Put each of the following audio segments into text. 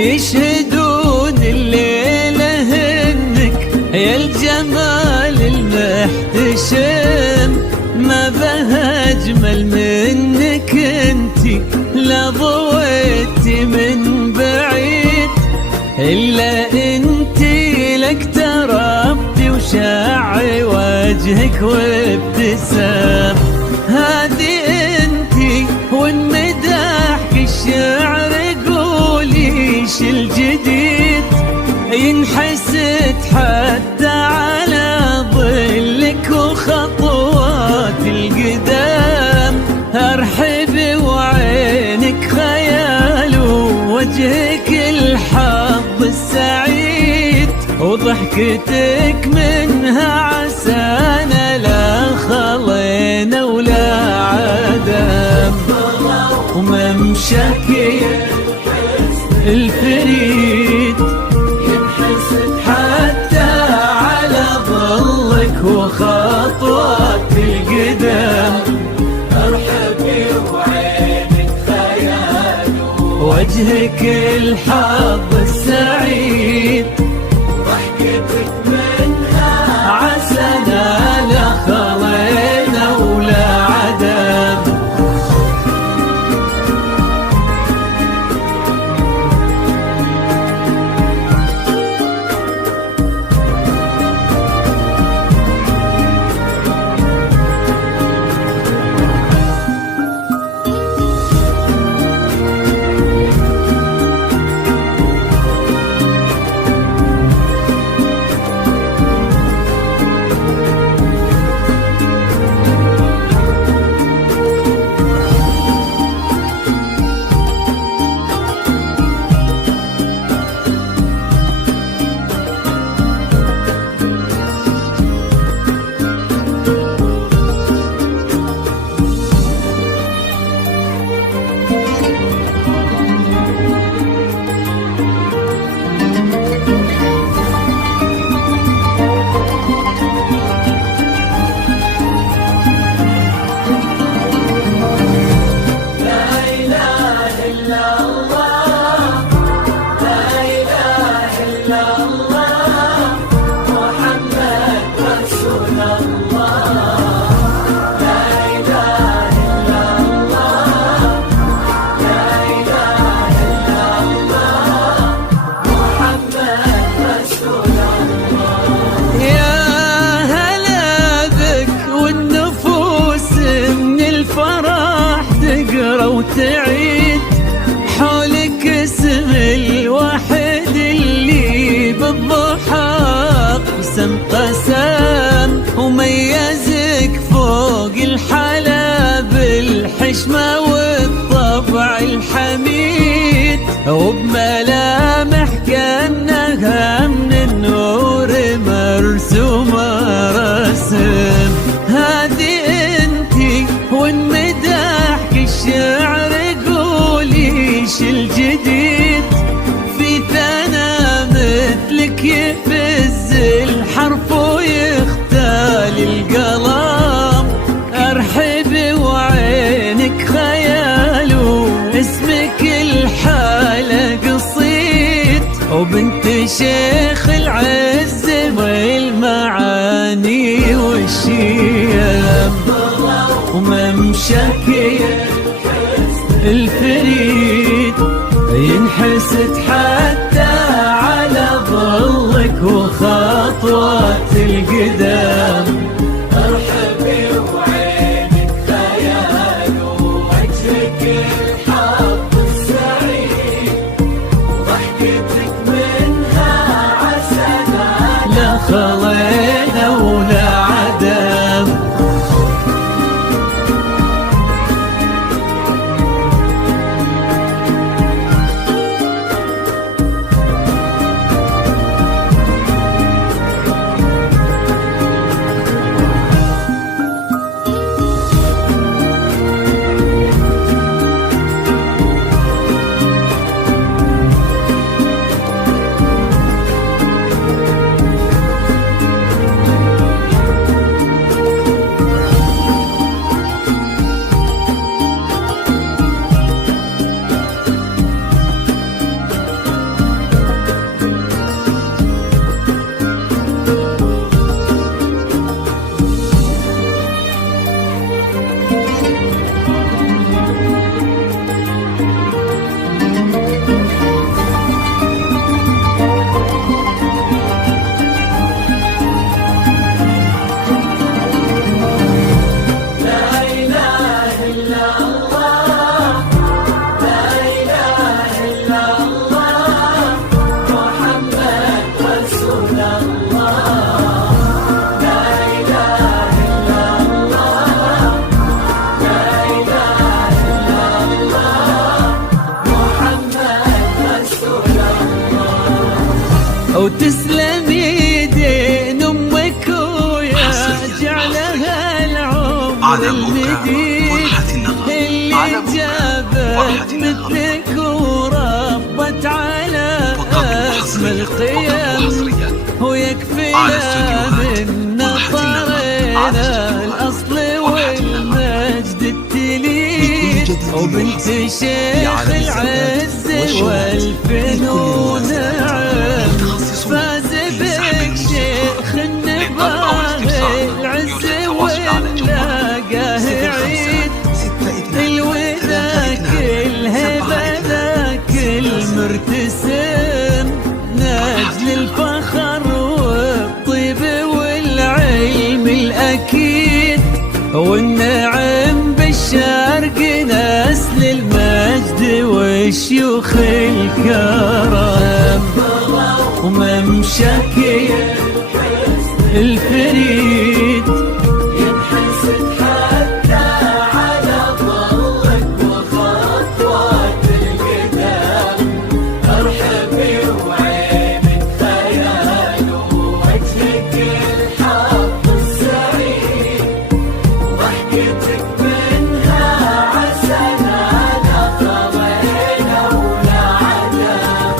يشهدون الليلة إنك يا الجمال المحتشم، ما بها أجمل منك انتي لا ضويتي من بعيد، إلا انتي لك تربتي وشاعي وجهك وابتسام. هذه انتي والمداحك الشعر قوليش الجديد، ينحسد حتى على ظلك وخطوات القدام. ارحبي وعينك خيال ووجهك الحظ السعيد، وضحكتك منها عسانا لا خلينا ولا عدم. وممشاك الفريد ينحسد حتى على ظلك وخطوات القدام. ارحبي وعينك خيال وجهك الحظ السعيد، ضحكتك منها عسانا لا خلينا ولا عدم. وتعيد حولك اسم الواحد اللي بالضحى قسم قسم، وميزك فوق الحلا بالحشمة والطبع الحميد، وبملامح كأنها من النور مرسومة رسم. هذه انتي والمداحك الشعر قوليش الجديد، في ثنا مثلك يفز الحرف ويختال القلم. ارحبي وعينك خيال واسمك الحالة قصيد، وبنت شيخ العز والمعاني والشيم. وممشاك الفريد ينحسد حتى على ظلك وخطوات القدام. ارحبي وعينك خيال ووجهك الحظ السعيد، وضحكتك منها عسانا لا خلينا ولا عدم. وتسلم يدين امك ويا جعلها العمر المديد اللي جابت مثلك وربت على اسم القيم ويكفي من نطرنا الاصل والمجد التليد وبنت شيخ العز والفنون نعم فاز بك شيخ النباهي العز ونلاقاه عيد الوداع الهبه ذاك المرتسم نجل الفخر والطيب والعلم الأكيد والنعم بالشرق نسل المجد والشيوخ الكرم وممشاك الفريد ينحسد حتى على ظلك وخطوات القدام ارحبي وعينك خيال ووجهك الحظ السعيد ضحكتك منها عسلنا لا طغينا ولا عذاب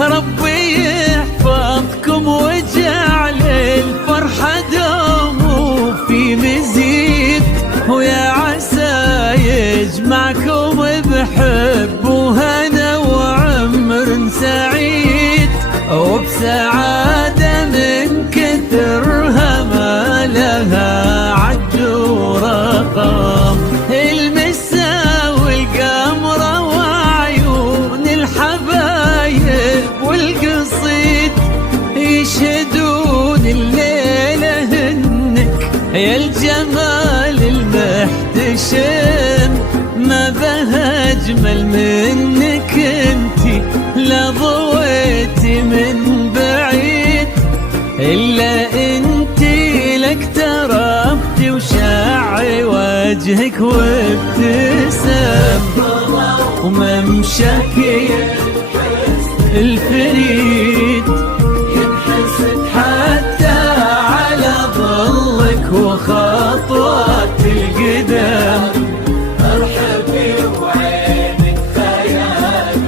ربي يحفظكم وجعل الفرحة دوم في مزيد ويا عسى يجمعكم بحب وهنا وعمر سعيد وبسعادة من كثرها ما لها عد ورقم المسا والقمرة وعيون الحبايب والقصيد يشهدون الليلة انك يا الجمال المحتشم ما بها اجمل منك انتي لا ضويتي من بعيد الا انتي لك تربتي وشعي وجهك وابتسم وممشاك الفريد ينحسد حتى على ظلك وخطوات القدم ارحبي وعينك خيال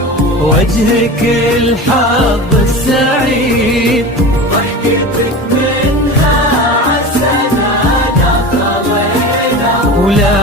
وجهك الحظ السعيد ضحكتك منها عسلنا لا طغينا ولا